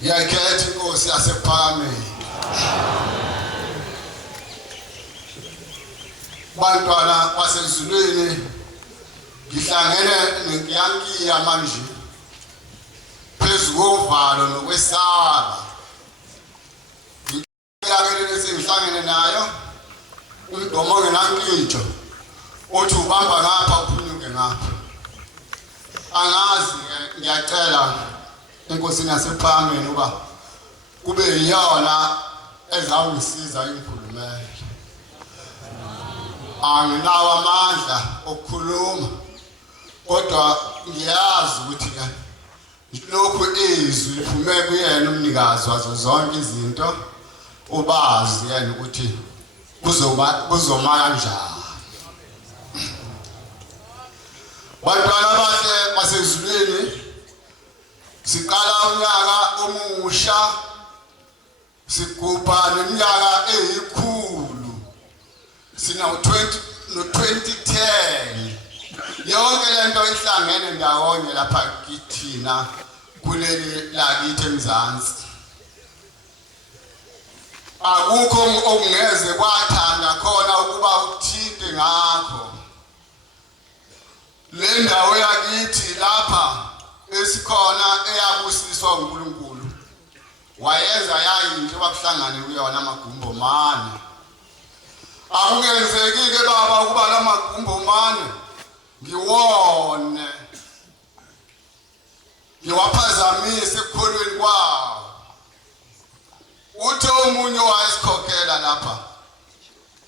Ngiyakhetha inkosi yasePhakameni. Bantwana basezulwini ngihlangene nenkiyankiya manje phezu kovalo nokwesaba. Ngiyakele sengihlangene nayo umdomo ngenankintsho othi ubamba ngapha uphunyuke ngapha. Angazi ngiyacela enkosini yasePhakameni uba kube yiyona ezawungisiza ingikhulumele. Anginawo amandla okukhuluma kodwa ngiyazi ukuthi lokhu izwi liphume kuyena umnikazi wazo zonke izinto ubazi yena ukuthi kuzoma kanjani. Bantwana bahle basezulwini siqala unyaka omusha sigubha neminyaka eyikhulu sina 2010 yonke lento ihlangene ndawonye lapha kithina kuleli lakithi eMzansi. Akukho okungeze kwathanda khona ukuba uthinte ngakho. Le ndawo yakithi lapha esikhona eyabusiswa uNkulunkulu wayenza yayinto bakuhlangane kuyona amagumbo mane. Akungenzeki-ke baba ukuba la magumbo mane ngiwone ngiwaphazamise ekukholweni kwawo. Uthe omunye wayesikhokhela lapha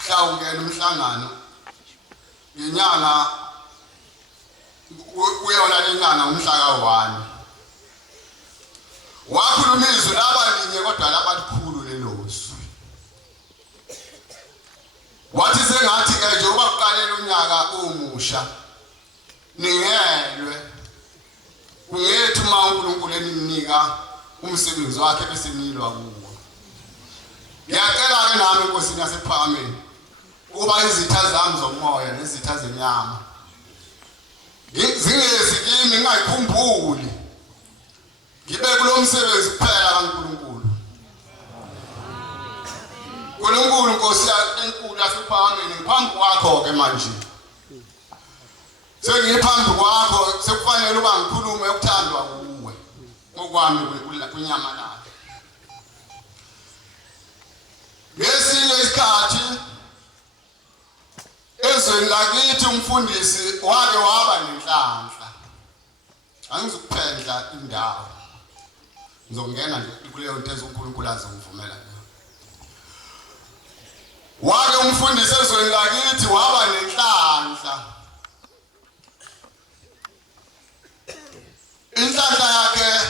mhlawungena umhlangano ngenyanga kuyona lenyanga umhla ka-1 wakhuluma izwi labalinye kodwa labalikhulu lelo zwi. Wathi sengathi-ke nje uba kuqalela unyaka omusha ningelwe kungethu uma uNkulunkulu enimnika umsebenzi wakhe bese nilwa kuwo. Ngiyacela-ke nami enkosini yasePhakameni ukuba izitha zami zomoya nezitha zenyama zingezi kimi ngingayikhumbuli ngibe kulo msebenzi kuphela kaNkulunkulu. uNkulunkulu Nkosi enkulu yasePhakameni ngiphambi kwakho-ke manje sengiphambi kwakho sekufanele uba ngikhulume ukuthandwa kuwe ngokwami kunyamalala. Ngesinye isikhathi ezweni lakithi umfundisi wake waba nenhlanhla. Angizukuphendla indawo ngizongena nje kuleyo nto uNkulunkulu azongivumela kuyo. Wake umfundisi ezweni lakithi waba nenhlanhla. Inhlanhla yakhe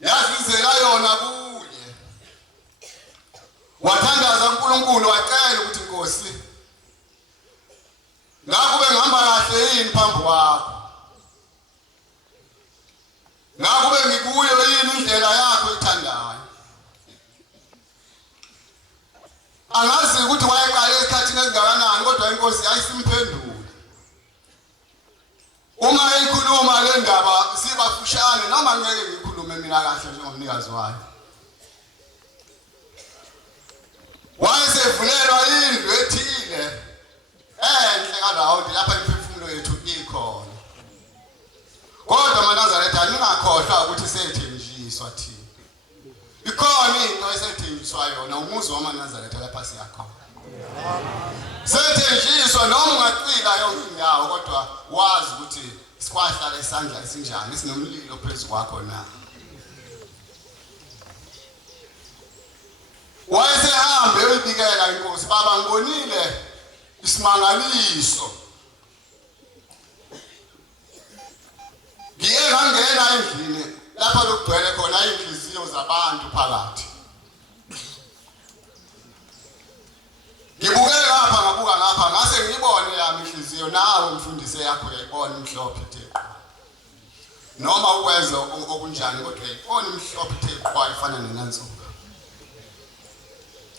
yazizela yona kuye. Wathandaza uNkulunkulu wacela ukuthi Nkosi ngakube ngihamba kahle yini phambi kwakho. Ngakube ngikuyo yini indlela yakho ethandayo. Angazi ukuthi wayeqala esikhathini esingakanani kodwa inkosi ayisimphendula. Uma eyikhuluma le ndaba sibafushane noma ngeke ngikhulume mina kahle njengomnikazi wayo. Wayesevulelwa indlu ethile enhle kaRawundi lapha imphefumulo yethu ikhona. Kodwa amaNazaretha ningakhohlwa ukuthi sethenjiswa thina. Ikhona into esethenjiswa yona umuzi wamaNazaretha lapha siyakhona. Sethenjiswa noma ungacila yonke indawo kodwa wazi ukuthi sikwahlala isandla esinjani sinomlilo phezu kwakho na. Wayesehambe uyibikela inkosi baba ngibonile isimangaliso. Ngiye ngangena endlini lapha lokugcwele khona inhliziyo zabantu phakathi. Ngibukele lapha ngabuka ngapha ngase ngibone yami inhliziyo nawe mfundisi yakho uyayibona imhlophe ethe. Noma ukwenza okunjani kodwa uyayibona imhlophe ethe ifana nenansuku.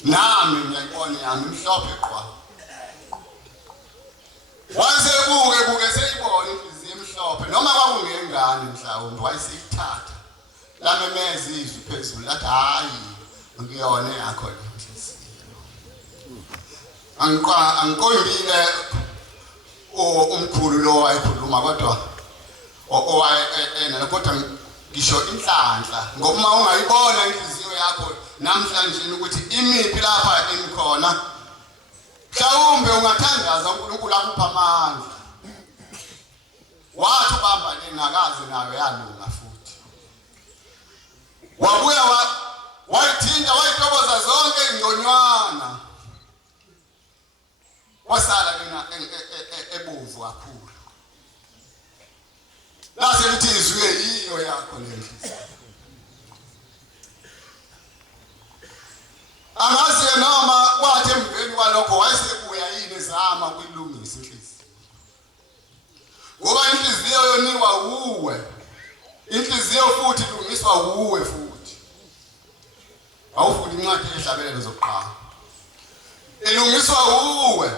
Nami ngiyayibona yami imhlophe kwa. Wayesebuke seyibona inhliziyo emhlophe noma kwakungengane mhlawumbe wayeseyithatha lamemeza izwi phezulu lathi hayi ngiyona yakho le angiqondile umkhulu lo wayekhuluma kodwa kodwa ngisho inhlanhla ngoba uma ungayibona inhliziyo yakho namhlanje ukuthi imiphi lapha imkhona mhlawumbe ungathandaza uNkulunkulu akupha amandla wathi ubamba lengakazi nayo yalunga futhi wabuya wayithinta wayitoboza zonke ingonywana wasala lena ebomvu kakhulu lase lithi izwi yiyo yakho lenhliziyo angazi noma kwathi emveni kwalokho wayesebuya yini ezama ukuyilungisa inhliziyo ngoba inhliziyo yonikwa uwe inhliziyo futhi ilungiswa uwe futhi awufuni incwadi ehlabelelo zokuqala ilungiswa uwe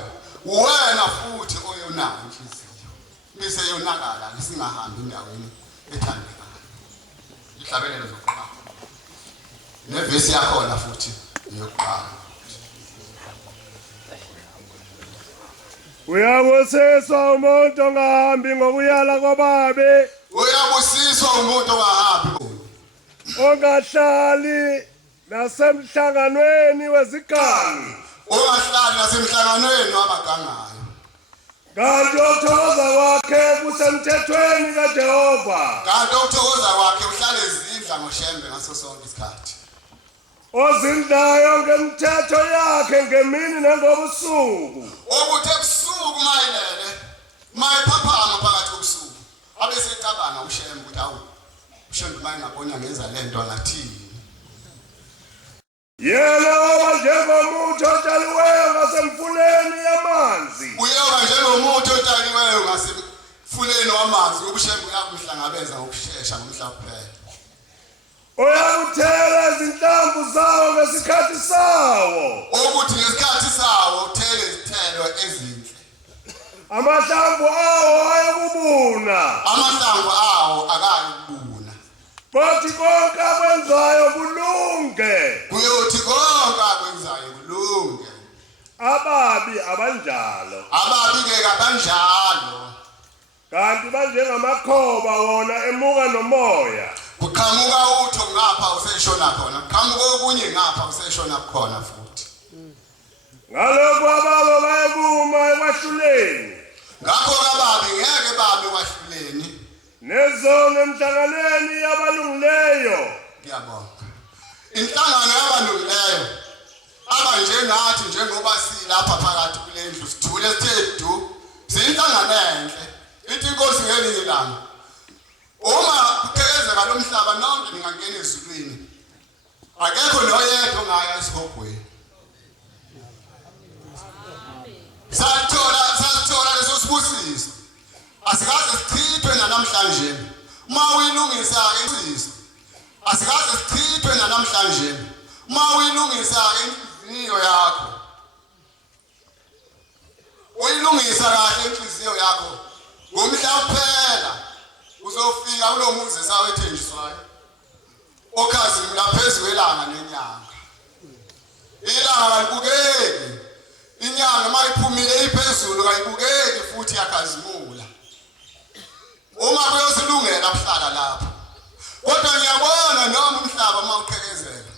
wena futhi oyonayo inhliziyo bese yonakala ngisingahambi endaweni ethandekayo ihlabelelo zokuqala nevesi yakhona futhi yokuqala uyabusiswa umuntu ongahambi ngokuyala kwababe uyabusiswa umuntu ongahambi ongahlali nasemhlanganweni wezigangi ongahlali nasemhlanganweni wabagangayo kanti ukuthokoza kwakhe kusemthethweni kaJehova kanti ukuthokoza kwakhe uhlale ezindla ngoshembe ngaso sonke isikhathi ozindlayo ngemithetho yakhe ngemini nangobusuku ukuthi ebusuku mayilele mayiphaphama phakathi kobusuku abesecabanga ushembe ukuthi awu ushembe mayingabona ngenza lento ngathini yena oba njengomuntu otshaliweyo ngasemfuleni yamanzi uyoba njengomuntu otshaliweyo ngasemfuleni wamanzi ubushembe uyakuhlangabeza ngokusheshsha ngomhla kuphela uyakuthela izinhlamvu zawo ngesikhathi sawo ukuthi ngesikhathi sawo uthele izithelo ezinhle amahlamvu awo ayokubuna amahlamvu awo akayokubuna bathi konke akwenzayo kulunge kuyothi konke akwenzayo kulunge ababi abanjalo ababi-ke kabanjalo kanti banjengamakhoba wona emuka nomoya kuqhamuka utho ngapha useshona khona kuqhamuka okunye ngapha useshona khona futhi ngalokho ababa bayekuma ekwahluleni ngakho kababi ngeke babe kwahluleni nezonke emhlanganweni yabalungileyo ngiyabonga inhlangano yabalungileyo abanjengathi njengoba silapha phakathi kule ndlu sithule sethu siyinhlangano enhle ithi inkosi ngelinye ilanga uma kuqhekezeka lo mhlaba nonke ningangena ezulwini akekho noyedwa ongaya esihogweni sathola leso sibusiso asikaze sichithwe namhlanje uma uyilungisa insizwa asikaze sichithwe namhlanje uma uyilungisa inhliziyo yakho uyilungisa kahle inhliziyo yakho ngomhla kuphela uzofika kulo muzi esawethenjiswayo okhazimula phezulu kwelanga nenyanga ilanga kalibukeki inyanga mayiphumile iphezulu kayibukeki futhi yakhazimula uma kuyosilungela kuhlala lapho kodwa ngiyabona noma umhlaba mawuqhekezela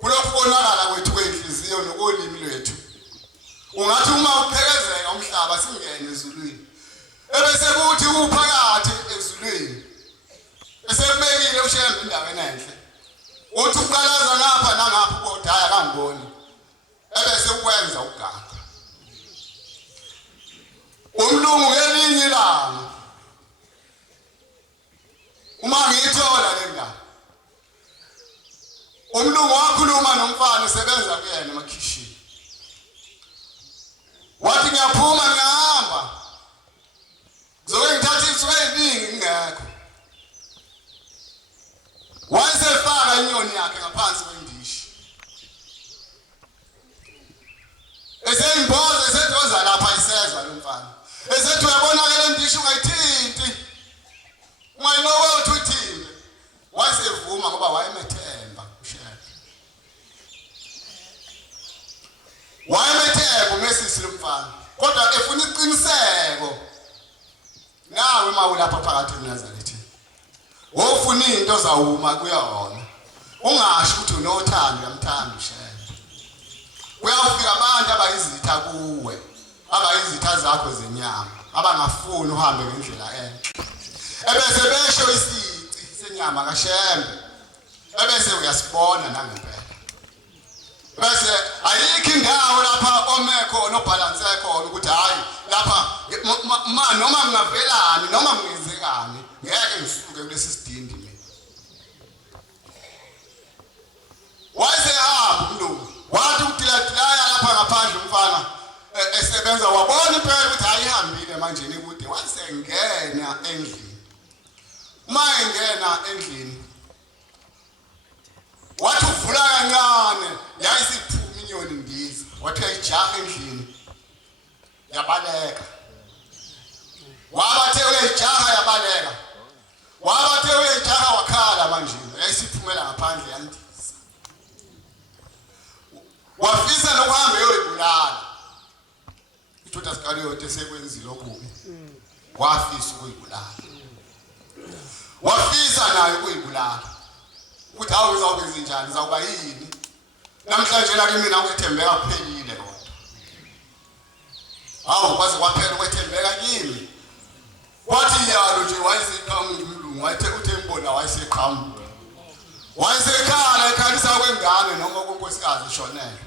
kulokhu bonakala kwethu kwenhliziyo nokolimi lwethu ungathi uma uqhekezeka umhlaba singene ezulwini ebese kuthi uphakathi ezulwini esebekile ushembe endaweni enhle uthi uqalaza ngapha nangapha kodwa akangiboni ebese ukwenza uganga umlungu ngelinye ilanga uma ngithola le ndaba umlungu wakhuluma nomfana usebenza kuyena emakhishini wathi ngiyaphuma ngihamba zoke ngithatha isuku eziningi ngekho wayesefaka inyoni yakhe ngaphansi kwendishi eseyimboza esedoza lapha isezwa lo mfana esethi uyabona ke le ndishi ungayithinti ungayinokuthi uyithinte kodwa efuna iqiniseko nawe mawulapha phakathi eNazaretha wofuna into zawuma kuyona ungasho ukuthi unothando yamthanda ushaya kuyafika abantu abayizitha kuwe abayizitha zakho zenyama abangafuni uhambe ngendlela enhle ebese besho isici senyama kaShembe ebese uyasibona nangempela bese ayikho indawo lapha omekho nobalance khona ukuthi hayi lapha noma ngingavelani noma ngiyenzekani ngeke ngisuke kulesi sidindi mina wayesehamba umlungu wathi ukudiladilaya lapha ngaphandle umfana esebenza wabona impela ukuthi ayihambile manje nikude wasengena endlini mayengena endlini wathi uvula kancane yayisiphuma inyoni ndiza wathi ayijaha endlini yabaleka wabathe uyayijaha yabaleka wabathe uyayijaha wakhala manje yayisiphumela ngaphandle yandiza wafisa nokuhamba eyoyibulala iJudas Iscariot esekwenzile okubi wafisa ukuyibulala wafisa naye ukuyibulala ukuthi hawu uzawukwenza njani zawuba yini namhlanje la kimi mina ukwethembeka kuphelile kodwa hawu kwaze kwaphela ukwethembeka kimi wathi yalo nje wayeseqhamuka umlungu wathi uthe imbona wayeseqhamuka wayesekhala ekhalisa kwengane noma kwenkosikazi ishonele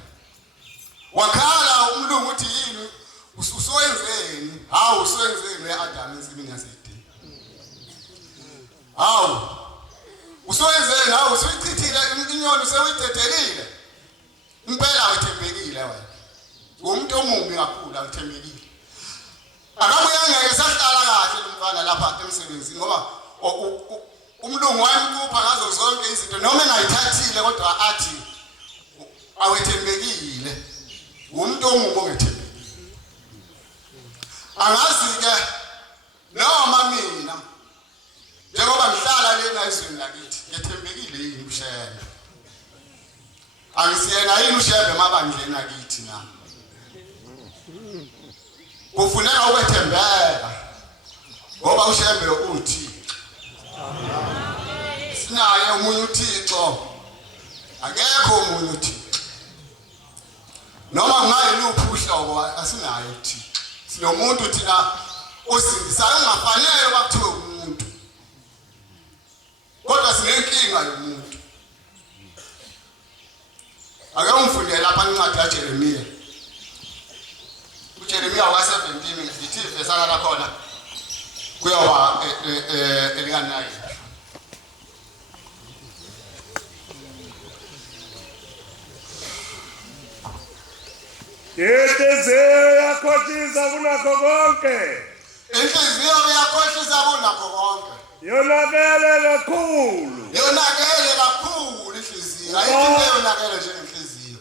wakhala umlungu uthi yini uswenzeni hawu uswenzeni eAdam ensimini yasedini hawu uswenzeni hawu usuyichithile inyoni usuyidedekile impela wethembekile wena umuntu omubi kakhulu awethembekile akabuye ngeke sahlala kahle lumfana lapha emsebenzini ngoba umlungu wayemkhupha ngazo zonke izinto noma engayithathile kodwa athi awethembekile umuntu omubi ongethembekile angazi ke noma mina njengoba ngihlala lena ezweni lakithi ngethembekile yini uShembe angisiyena yini uShembe mabandleni akithi na kufuneka ukwethembeka ngoba uShembe uthi sinaye umunye uThixo akekho umunye uThixo noma ngayiluphi uhlobo asinaye uThixo sinomuntu thina osindisayo ungafanele bakuthiwe umuntu kodwa sinenkinga yomuntu ake ungifundele lapha incwadi kaJeremiya uJeremiya wa17 ngithi vesana lakhona kuyoba elikanayo inhliziyo yakhohlisa kunakho konke inhliziyo yakhohlisa kunakho konke yonakele kakhulu inhliziyo ayikho yonakele njengenhliziyo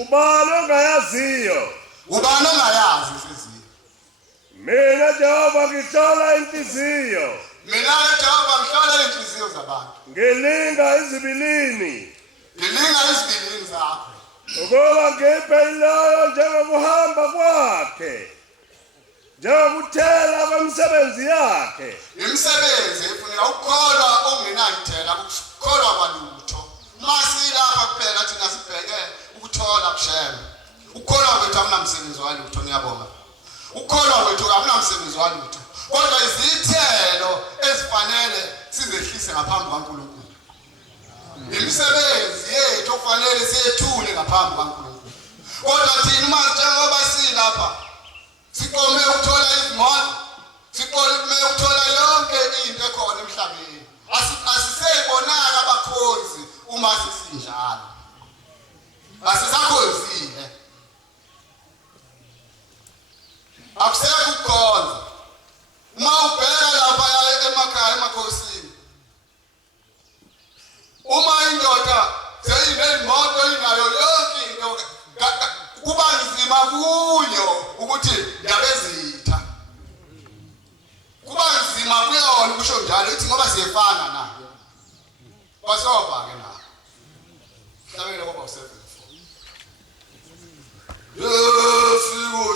ubani ongayaziyo inhliziyo mina Jehova ngihlola inhliziyo zabantu ngilinga izibilini zakho ukuba ngiphe iloyo njengokuhamba kwakhe njengokuthela kwemisebenzi yakhe imisebenzi ifuneka ukukholwa ongenayithela ukukholwa kwalutho masilapha kuphela thina sibheke ukuthola kuShembe ukukholwa kwethu akunamsebenzi walutho ngiyabonga ukukholwa kwethu akunamsebenzi walutho kodwa izithelo ezifanele sizehlise ngaphambi kaNkulunkulu imisebenzi yethu okufanele siyethule ngaphambi kaNkulunkulu kodwa thina uma njengoba silapha siqome ukuthola izimoto siqome ukuthola yonke into ekhona emhlabeni asisebonaka abakhonzi uma sisinjalo asisakhonzile akusekho ukukhonza uma ubheka lapha emakhaya emakhosini uma indoda seyinezimoto inayo yonke into kuba nzima kuyo ukuthi yabezitha kuba nzima kuyona kusho njalo ithi ngoba siyefana na basoba ke na hlabele ngoba u7 4 Yesu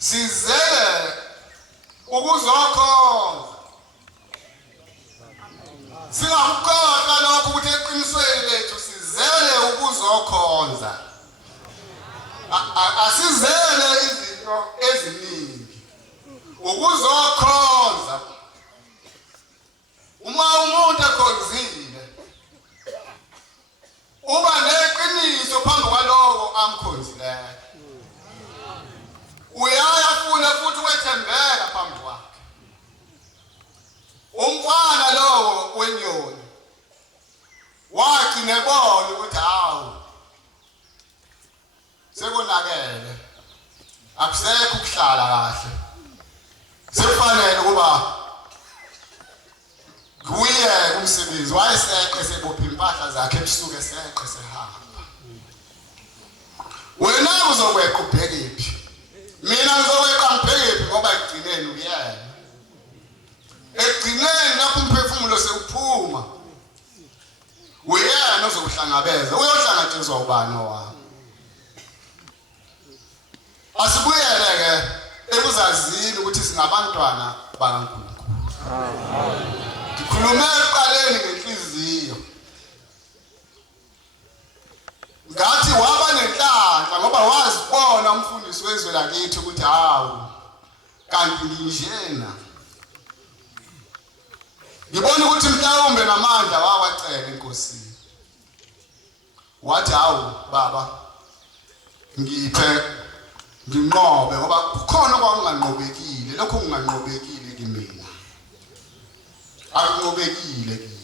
Sizele ukuzokhonza. Singakukhohlwa lokho ukuthi eqinisweni lethu sizele ukuzokhonza. Asizele izinto eziningi. Ukuzokhonza. Uma umuntu ekhonzile uba neqiniso phambi kwalowo amkhonzileyo. Uyaya futhi wethembeka phambi kwakhe. Umfana lowo wenyoni wathi nebona ukuthi hawu sekonakele akusekho ukuhlala kahle sekufanele kuba kuye kumsebenzi wayeseqe sebopha impahla zakhe ebusuku eseqe sehamba. Wena uzokweqa ubhekephi? Mina ngizokweqa ngibhekephi ngoba ekugcineni uyena. Ekugcineni lapho umphefumulo sewuphuma uyena ozokuhlangabeza uyohlangatshezwa ubani owami. Asibuyele ke ekuzazini ukuthi singabantwana bakaNkulunkulu. Ngikhulume eqaleni ngenhliziyo. Ngathi waba nenhlanhla ngoba wazibona umfundisi wezwe lakithi ukuthi hawu kanti nginjena. Ngibona ukuthi mhlawumbe namandla wawacela enkosini. Wathi hawu baba ngiphe nginqobe ngoba kukhona okwanganqobekile lokho kunganqobekile kimi. Akunqobekile kimi.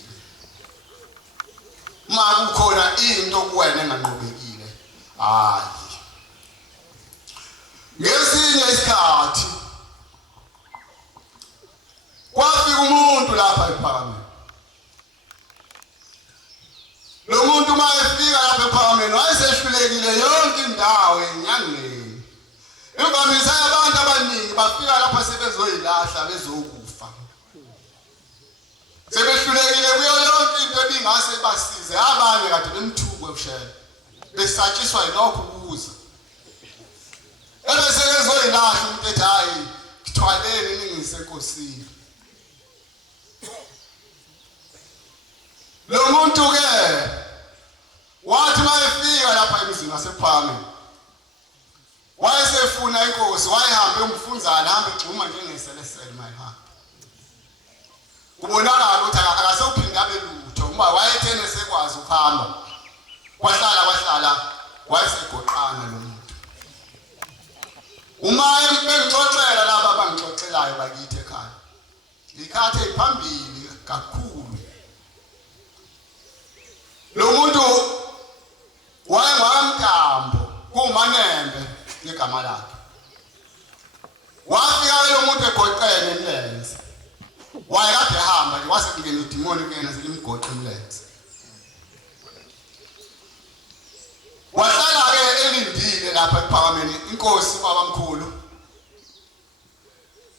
Ma kukhona into kuwena enganqobekile hayi. Ngesinye isikhathi kwafika umuntu lapha ePhakameni. Lo muntu mayefika lapha ePhakameni wayesehlulekile yonke indawo enyangeni. Imvamisa abantu abaningi bafika lapha sebezoyilahla bezokufa. Sebehlulekile kuyo yonke into ebingase basize abanye kade bemthukwe kushela. Besatshiswa yilokho ukuza. Ebese kezoyilahla umuntu ethi hayi ngithwaleni ningise enkosini. Lo muntu ke wathi mayefika lapha emzini wasePhakameni wayesefuna inkosi wayehamba umfunzana hamba egcuma njengeselesele mayihamba. Kubonakala ukuthi akasewuphinde abe lutho ngoba wayethene sekwazi ukuhamba. Kwahlala wayesegoqana lo muntu. Uma engixoxela laba abangixoxelayo bakithi ekhaya. Ikhathe iphambili kakhulu. Lo muntu wayengwamka igama lakhe. Wafika lo muntu egoqene emlenze. Wayekade ehamba nje wase kungena idimoni kuyena selimgoqa emlenze. Wahlala ke elindile lapha ephakameni inkosi kwabamkhulu.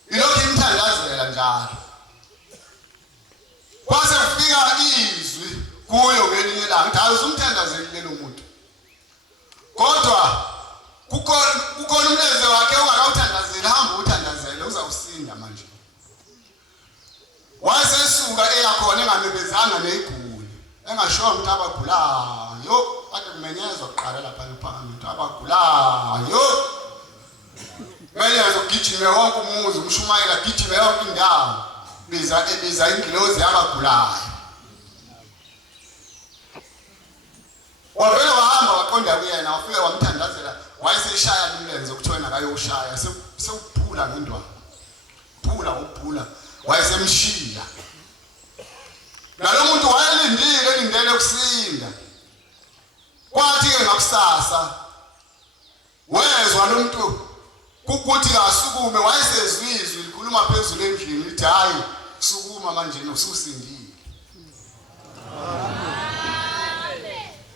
Ilokhu imthandazela njalo. Kwase kufika izwi kuyo ngelinye ilanga ngithi usumthandazeli lo muntu. Kodwa kukhona umlenze wakhe ungakawuthandazeli hamba uthandazele uzawusinda manje. Wasesuka eyakhona engamebezanga neziguli engashiwa umuntu abagulayo ade kumenyezwa kuqala lapha ephakameni abagulayo menyezwa kugijime wonke umuzi umshumayela gijime yonke indawo biza ingilozi yabagulayo. Wavele wahamba waqonda kuyena wafika wamthandazela wayeseshaya umlenze ukuthona kayoshaya sewuphula ngendwa uphula wayesemshiya. Nalo muntu wayelindele ukusinda. Kwathi ke ngakusasa wezwa lo muntu kukuthi kasukume wayesezwizwi likhuluma phezulu endlini lithi hayi sukuma manje ususindile.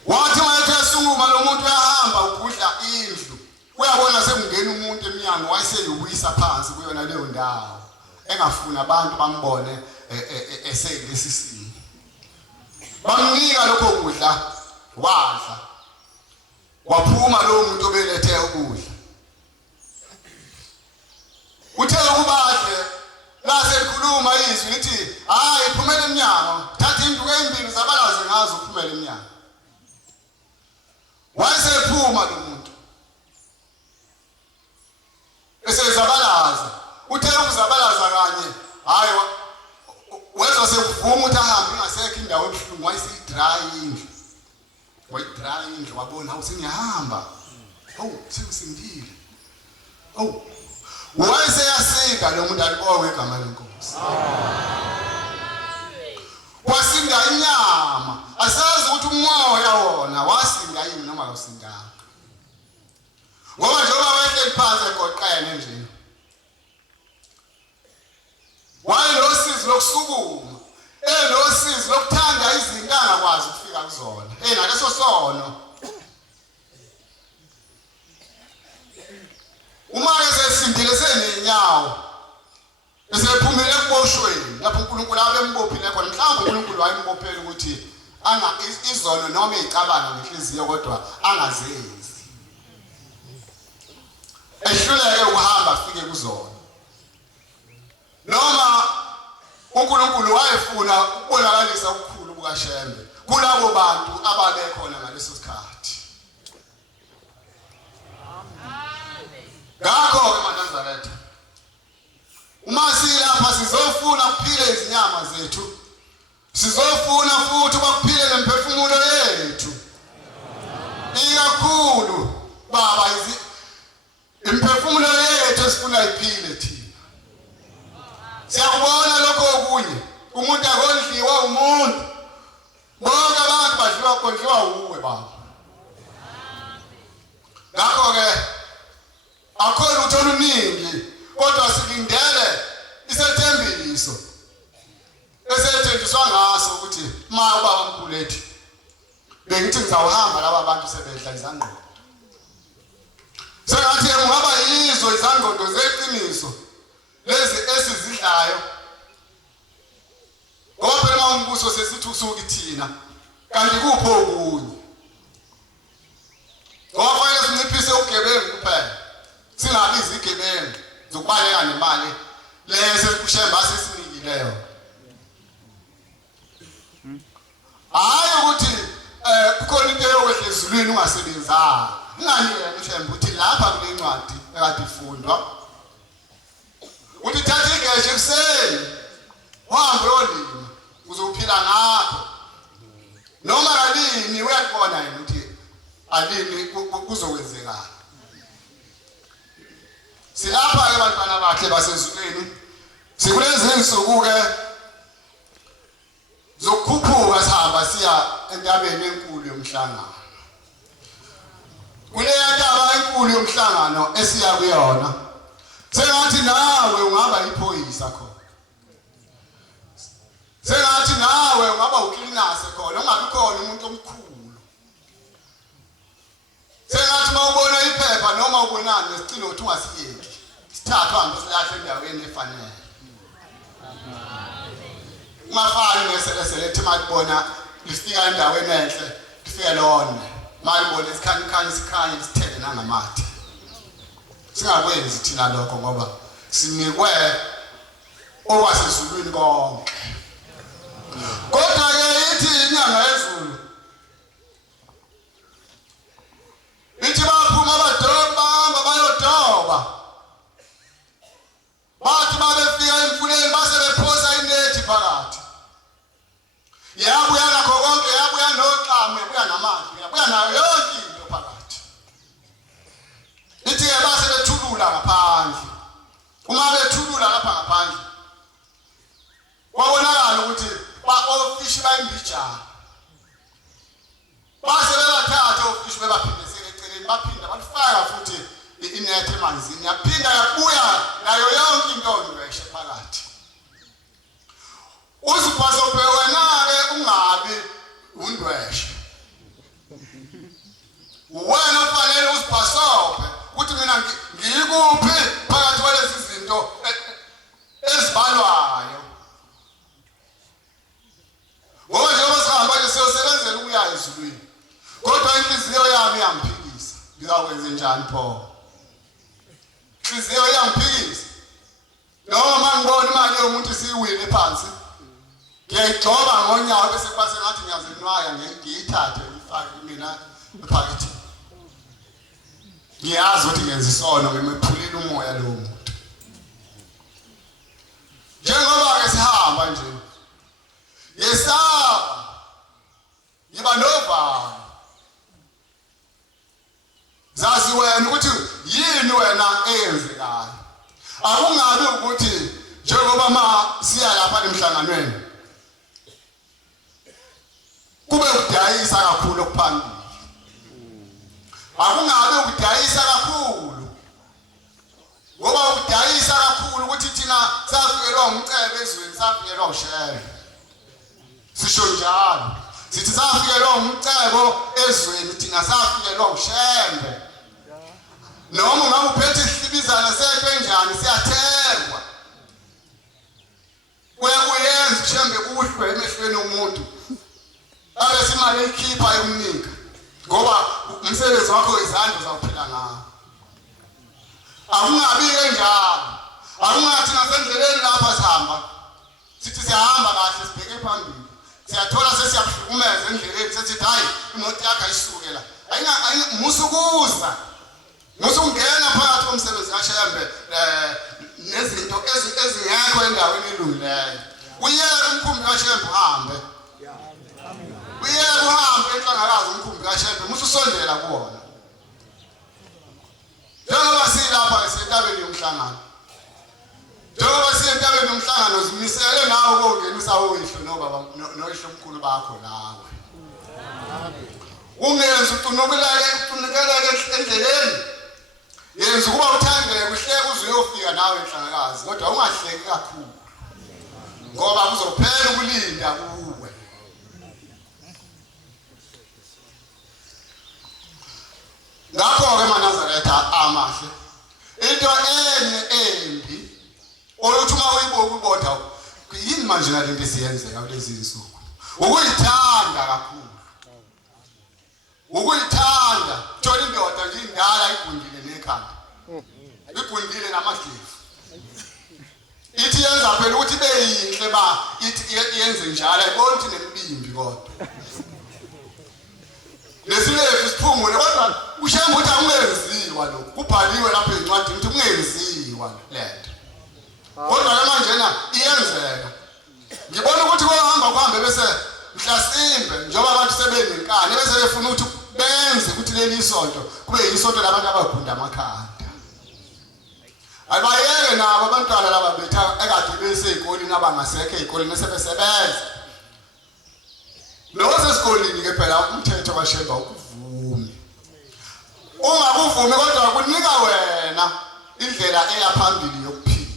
Wathi mayethe sukuma lo muntu uyahamba ukudla indlu uyabona sekungena umuntu eminyango wayeseyuwisa phansi kuyona leyo ndawo engafuna abantu bambone eselesisini. Bamnika lokho kudla wadla waphuma lo muntu obelethe ukudla. Uthe ukubadle lase likhuluma izwi lithi hayi phumela eminyango thatha induku ezimbili zabalaze ngazo uphumela eminyango. Wayesephuma lo muntu esezabalaza uthe ukuzabalaza kanye hayi wezwa sekuvuma ukuthi ahambe ngasekho indawo ebuhlungu wayeseyidry indlu. Wayidry indlu wabona usengiyahamba sekusindile. Wayeseyasinda lo muntu alibonge igama lenkosi. Wasinda inyama asazi ukuthi umoya wona wasinda yini noma awusindanga. Ngoba njengoba wayehleli phansi egoqene nje wayelosizi lokusukuma elosizi lokuthanda izinto angakwazi ukufika kuzona naleso sono. Uma esesindile senenyawo esephumile ekuboshweni lapho uNkulunkulu abembophile khona mhlawumbe uNkulunkulu wayembophela ukuthi izono noma izicabanga ngenhliziyo kodwa angazenzi. Ehluleke ukuhamba afike kuzona. Noma uNkulunkulu wayefuna ukubonakalisa ukukhulu bukaShembe kulabo bantu ababekhona ngaleso sikhathi. Ngakho-ke maNazaretha uma silapha sizofuna ukuphila izinyama zethu, sizofuna futhi ukuphila nemphefumulo yethu. Ikakhulu baba imphefumulo yethu esifuna iphile thina. Siyakubona lokho okunye umuntu akondliwa umuntu bonke abantu badliwa kondliwa uwe baba. Ngakho-ke akho lutho oluningi kodwa silindele isethembiso esethenjiswa ngaso ukuthi ma ubaba omkhulu ethi bengithi ngizawuhamba laba bantu sebedla izangqondo. Sengathi kungaba yizo izangqondo zeqiniso lezi esizidlayo. Ngoba phela umbuso sesithi usuke thina kanti kupho okunye. Ngoba fanele sinciphise ubugebengu kuphela. Singabizi igebengu zokubaleka nemali lese kushemba sesinikileyo. Hayi ukuthi kukhona into yokwehla ezulwini ungasebenzanga. Ngani wena ushemba uthi lapha kule ncwadi ekade ifundwa uthi thatha igeje kuseni uhambe uyolima uzophila ngakho. Noma kalini uyakubona yena ukuthi alini kuzokwenzekala. Silapha ke bantwana bakhe basezulwini sikulezi insuku ke zokukhuphuka sihamba siya entabeni enkulu yomhlangano. kule ndaba enkulu yomhlangano esiya kuyona sengathi nawe ungaba iphoyisa khona sengathi nawe ungaba uklinase khona ungabi khona umuntu omkhulu sengathi mawubona iphepha noma ubonani nesicilo ukuthi ungasiyeki sithatha hambe silahle endaweni efanele ungafani nesele ethi malibona lifika endaweni enhle lifike lona malibona isikhanya sithele nangamathe singakwenzi thina lokho ngoba sinikwe okwasezulwini konke kodwa ke ithi inyanga yezulu ithi baphuma abadoba bayodoba bathi babefika emfuleni base bephosa inethi phakathi yabuya nakho konke yabuya noxamu yabuya namanzi yabuya nayo yonke into phakathi ithi base bethulula ngaphandle uma bethulula lapha ngaphandle kwabonakala ukuthi ofishi bayimbijana base bebathatha ofishi bebaphindisela eceleni baphinda balifaka futhi inethi emanzini yaphinda yabuya nayo yonke into ngweshe phakathi uzibhazophe wena-ke ungabi undweshe wena ufanele uzibhasophe ukuthi mina ngiyikuphi phakathi kwalezi zinto ezibalwayo ngoba njengoba sihamba nje siyosebenzela ukuya ezulwini kodwa inhliziyo yami iyamphikisa ngizakwenza njani pho inhliziyo iyamphikisa noma ngibona imali yomuntu siyiwile phansi ngiyayigcoba ngonyawo bese kuba sengathi ngiyazenwaya ngiyithathe ngifake mina ephakathi ngiyazi ukuthi ngenza isono ngimephulile umoya lo muntu njengoba ke sihamba nje yesaba yiba novalo zazi wena ukuthi yini wena eyenzekayo akungabi ukuthi njengoba siya lapha emhlanganweni kube ukudayisa kakhulu okuphambili akungabe ukudayisa kakhulu ngoba ukudayisa kakhulu ukuthi thina safikelwa umcebo ezweni safikelwa ushere sisho njalo sithi safikelwa umcebo ezweni thina safikelwa ushembe noma ngabe uphethe isihlibizana sento enjani siyathengwa uyenza ushembe kuhlwe emehlweni omuntu abe simali ikhipha yomnika ngoba umsebenzi wakho izandla uzawuphila ngawo akungabi kanjalo akungathi nasendleleni lapha sihamba sithi siyahamba kahle sibheke phambili siyathola sesiyahlukumeza endleleni sesithi hayi imoto yakhe ayisuke la musukuza musungena phakathi komsebenzi kashembe nezinto ezingekho endaweni elungileyo uyeke umkhumbi kashembe uhambe uyeke uhambe enhlangakazi umkhumbi kashembe mususondela kuwona njengoba silapha esentabeni yomhlangano njengoba siyentabeni yomhlangano zimisele nawe ukongenisa oyihlo noyihlo omkhulu bakho nawe ungenza utunukeleke endleleni yenza ukuba uthandeke uhleke uze uyofika nawe enhlangakazi kodwa ungahleki kakhulu ngoba kuzophela ukulinda kuwe ngakho-ke eManazaretha amahle into enye embi oluthi uma uyibona yini manje nalento esiyenzeka kulezi insuku ukuyithanda kakhulu ukuyithanda thola indoda nje indala igundile nekhanda igundile namadlovu ithi yenza phela ukuthi beyinhle ithi yenze njalo ayibona ukuthi nemibimbi kodwa lesilefu siphumule kodwa ushembe ukuthi akungenziwa lokho kubhaliwe lapha encwadini ukuthi kungenziwa lento kodwa ke manje iyenzeka ngibona ukuthi kuhambe bese mhlasimbe njengoba abantu sebenenkani bese befuna ukuthi benze ukuthi leli sonto kube yisonto labantu abagunda amakhanda abayeke nabo abantwana laba betha ekade bese ezikoleni abangasekho ezikoleni sebesebenza lo sesikoleni ke phela umthetho kaShemba ukuvuma ungakuvumi kodwa kunika wena indlela eya phambili yokuphila.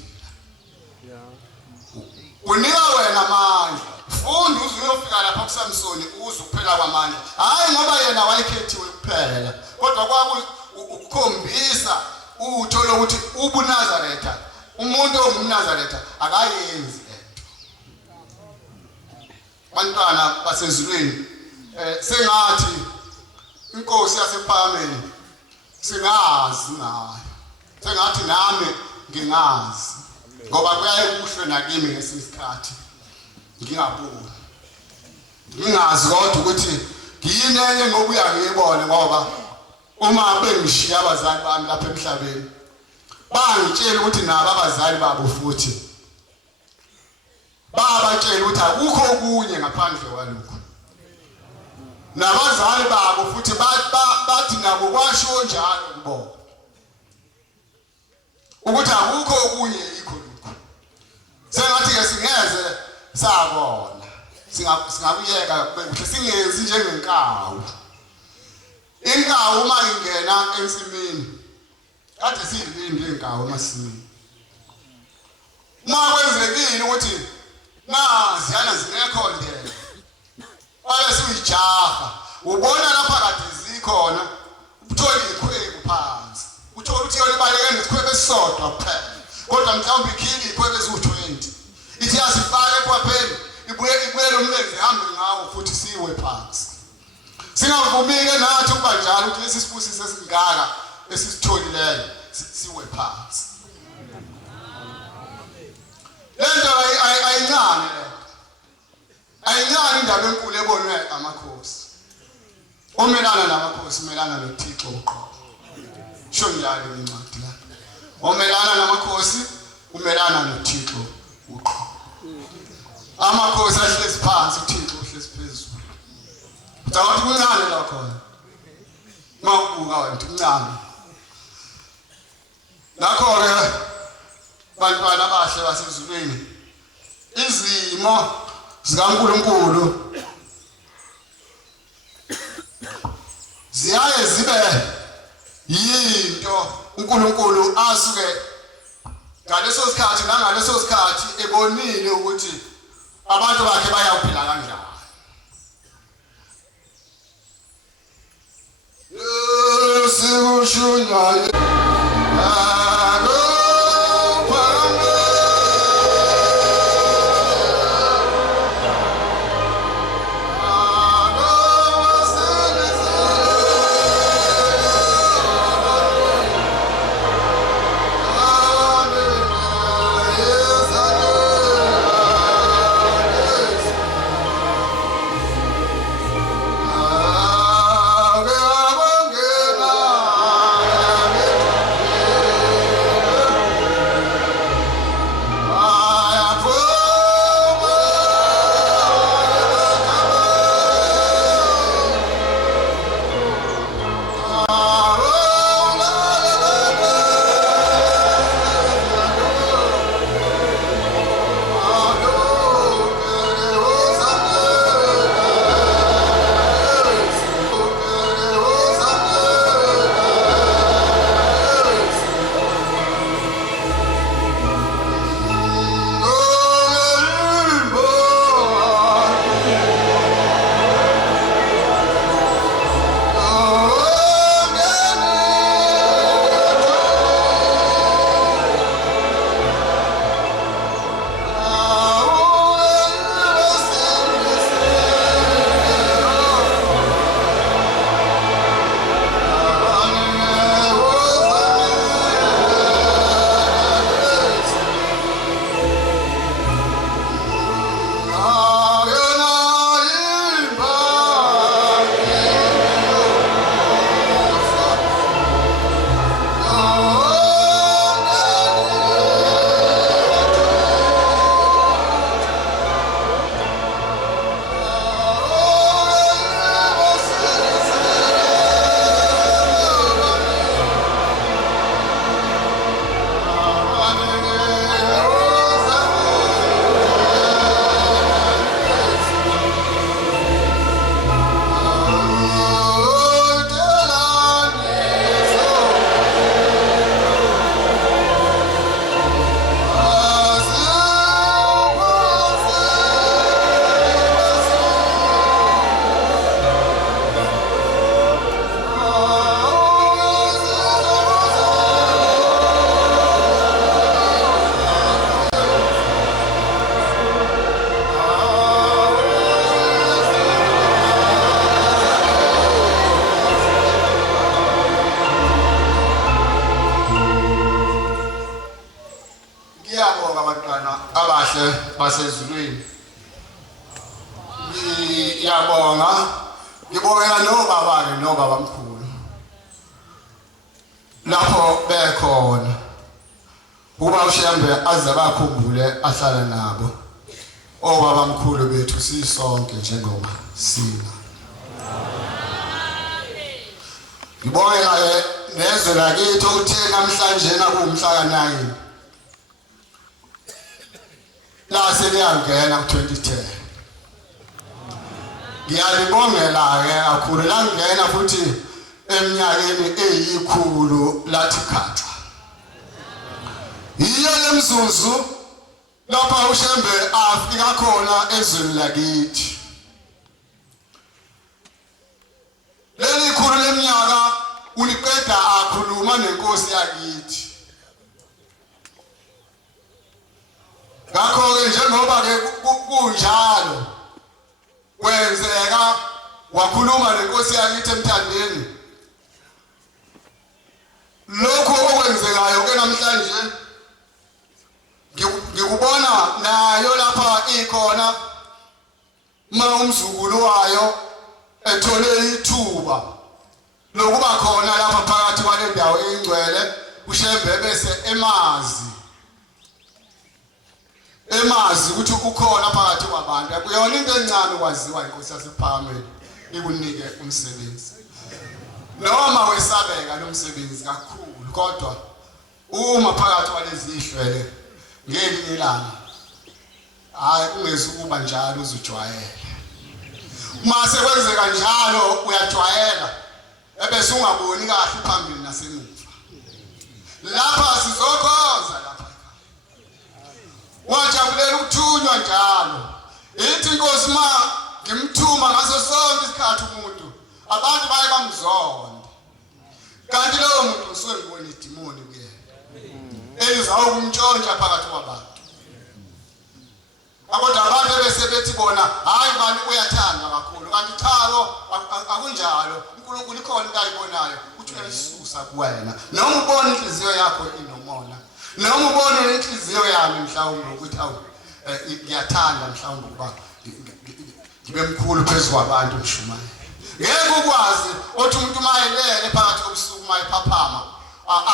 Kunika wena amandla. Funda uzuyofika lapha kuSamsoni uze ukuphela kwamandla. Hayi ngoba yena wayekhethiwe kuphela, kodwa ukukhombisa utho lokuthi ubuNazaretha, umuntu ongumNazaretha akayenzi lento. Bantwana basezulwini, sengathi inkosi yasePhalameni singazi ngayo. Sengathi nami ngingazi ngoba kuyaye kuhlwe nakimi ngesikhathi ngingaboni. Ngingazi kodwa ukuthi ngiyinenye ngokuya ngiyibone ngoba uma bengishiya abazali bami lapha emhlabeni bangitshela ukuthi nabo abazali babo futhi babatshela ukuthi akukho okunye ngaphandle kwalokho. Nabazali babo futhi bathi nabo kwasho njalo kubona ukuthi akukho okunye yikho lokho. Sengathi ke singeze sabona singabuyeka kuhle singenzi njengenkawu. Inkawu uma ingena ensimini kade siyilinde inkawu emasimini. Uma kwenzekile ukuthi naziyana zingekho nje wabe siyijaha ubona lapha kade zikhona uthola ikhwebu phansi. Uthola ukuthi yona ibaleke nesikhwebu esisodwa kuphela kodwa mhlawumbe ikhili ikhwebu eziwu-20 ithi yasifake kwaphela ibuyele umlenze ihambe ngawo futhi siwe phansi. Singavumi-ke nathi ukuba njalo ukuthi lesi sibusiso esingaka esisitholileyo siwe phansi. Lento ayincane lento. Ayincane indaba enkulu ebonwe amakhosi. Omelana namakhosi umelana noThixo uqobo. Sho njalo incwadi la. Omelana namakhosi umelana noThixo uqobo. Amakhosi ahlezi phansi uThixo uhlezi phezulu. Ucabangathi kuncane la khona. Mawubuka wena kuncane. Lakho-ke bantwana abahle basezulwini izimo zikaNkulunkulu ziyaye zibe yinto uNkulunkulu asuke ngaleso sikhathi nangaleso sikhathi ebonile ukuthi abantu bakhe bayaphila kanjani. Sikushunywa Ngiyabonga. Ngibongela nobaba-ke nobaba mkhulu. Lapho bekhona. Uba uShembe aze bakhumbule ahlala nabo. Obaba mkhulu bethu sisonke njengoba sina. Ngibongela nezwe lakithi okuthe namhlanje nakumhla ka9. La seliyangena ku2010. Ngiyalibongela ke kakhulu la ngena futhi eminyakeni eyikhulu lathi khatha. Yiyo lemzuzu lapha uShembe afika khona ezweni lakithi. Leli khulu leminyaka uliqeda akhuluma nenkosi yakithi. Ngakho ke njengoba ke kunjalo wenzeka wakhuluma nenkosi yakithi emthandeni. Lokho okwenzekayo ke namhlanje ngikubona nayo lapha ikhona umzukulu wayo ethole ithuba lokuba khona lapha phakathi kwale ndawo engcwele uShembe bese emazi ukuthi ukhona phakathi kwabantu. Kuyona into encane kwaziwa inkosi yasePhakameni ikunike umsebenzi. Noma wesabeka lo msebenzi kakhulu kodwa uma phakathi kwalezi ihlwele ngelinye ilanga hayi kungezukuba njalo uzujwayela. Uma sekwenzeka njalo uyajwayela ebese ungaboni kahle phambili nasemuva. Lapha sizokhoza lapha. Wajabulela ukuthunywa njalo. Ithi inkosi ma ngimthuma ngaso sonke isikhathi umuntu abantu baye bamzonda. Kanti lowo muntu usuke ngibona idimoni kuyena. Elizawukumtshontsha phakathi kwabantu. Kodwa abantu bese bethi bona hayi bani uyathanda kakhulu kanti thalo akunjalo. uNkulunkulu ikhona into ayibonayo uthi uyayisusa kuwena. Noma ubona inhliziyo yakho inomona. Noma ubona inhliziyo yami mhlawumbe ukuthi ngiyathanda mhlawumbe ukuba ngibe mkhulu phezulu kwabantu mshumayo. Ngeke ukwazi othi umuntu mayelele phakathi kobusuku mayephaphama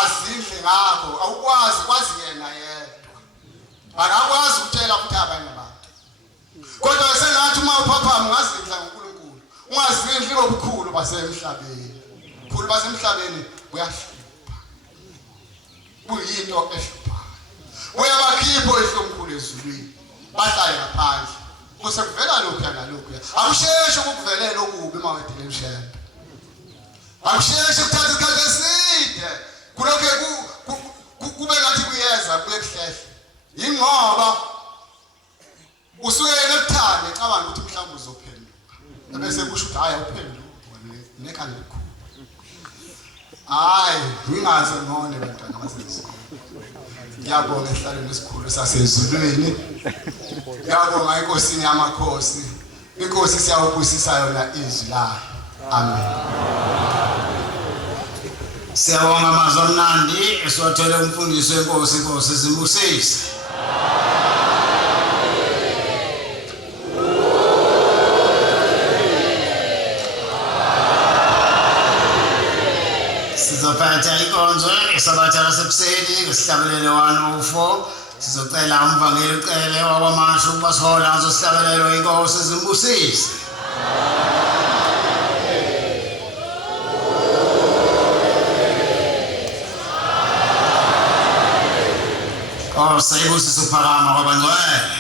azindle ngakho awukwazi kwazi yena yedwa. Akakwazi ukutshela futhi abanye abantu. Kodwa sengathi uma uphaphama ungazindla ngoNkulunkulu. Ungazindli ngobukhulu basemhlabeni. Ubukhulu basemhlabeni buyahlupha. Kuyinto ehluphayo. Uyabakhipha ehlomkhulu ezulwini. Bahlale ngaphandle. Kuse kuvela lokhu nalokhu. Akusheshi ukukuvelela okubi mawedile uShembe. Akusheshi ukuthatha isikhathi eside. Kulokho kube ngathi kuyeza kuye kuhlehle. Ingoba usuke ekuthanda ecabanga ukuthi mhlawumbe uzophenduka. Bese kusho ukuthi hayi awuphenduka nekhanda likhulu. Hayi ngingaze ngone bantwana basesikole. Ngiyabonga ehlalweni esikhulu sasezulwini. Ngiyabonga inkosini yamakhosi. Inkosi siyawubusisa yona izwi layo. Amen. Siyabonga amazwi amnandi esiwathole umfundiso wenkosi inkosi zimbusise. Sizophatha inkonzo esabatha lasekuseni ngesihlabelelo 104. Sizocela umvangeli ucele wakwamashu ukuba sihola ngaso sihlabelelo inkosi zimbusise. Sayibusisa uPhakama kwabangcwele.